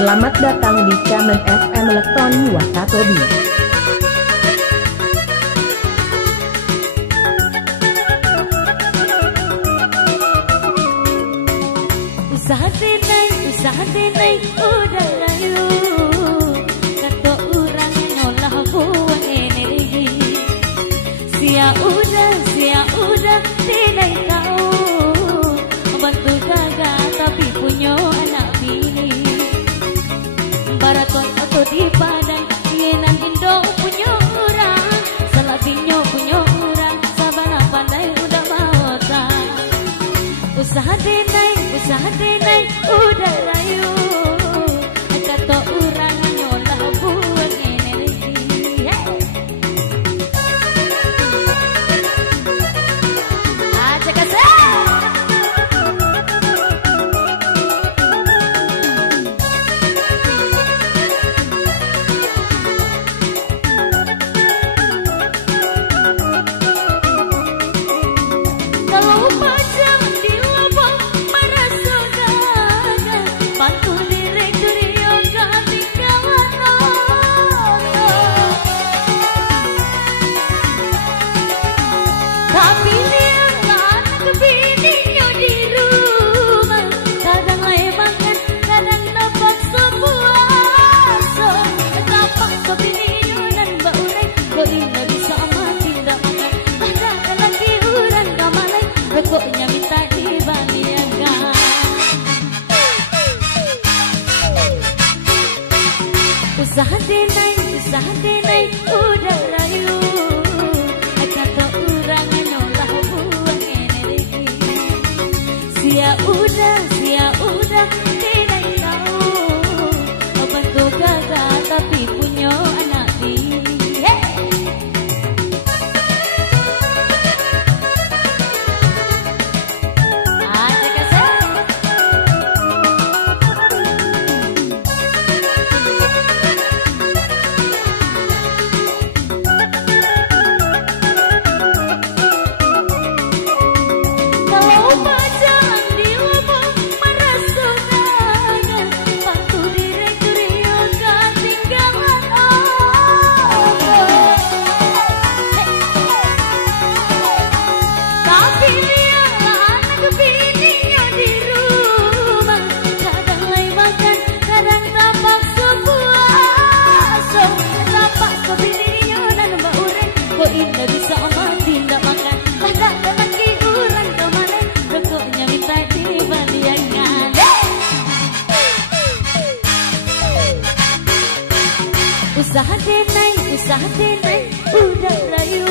Selamat datang di Camen FM Elektronik Wakatobi. Usaha denai udah layu, kata orang nolah buang energi. Sia udah denai kau, bantu gagal tapi punya anak bini. Baraton atau di padang, yenan indo punya orang, salabinyo punya orang, sabana pandai udah mau tak. Usaha denai udah layu, kata orang nyolah buang energi. Aja kasih. Kalau pajang di lubang merasa gagal, bantu direktur yoga tinggalan orang. Tapi lihat anak bininya di rumah, kadang lay makan, kadang dapat sepuasa. Dapat kebininya dan mbak urai, kok indah bisa amat tidak makan. Ada lagi orang kamalai, pokoknya minta dibaliakan. Usaha denai udah layu, kata orang nyolah buang energi. Sia udah denai kau, bantu gagal tapi punya anak bini. Ada kasih. Kalau pajang di lubang merasa gagal, bantu direktur yoga tinggalan orang. Tapi lihatlah anak bininya di rumah, kadang lay makan, kadang tampak sepuasa. Tampak kebininya dan mbak urai, kok indah bisa amat tidak makan. Ada lagi orang kemana, pokoknya minta dibaliakan. Usaha denai udah layu,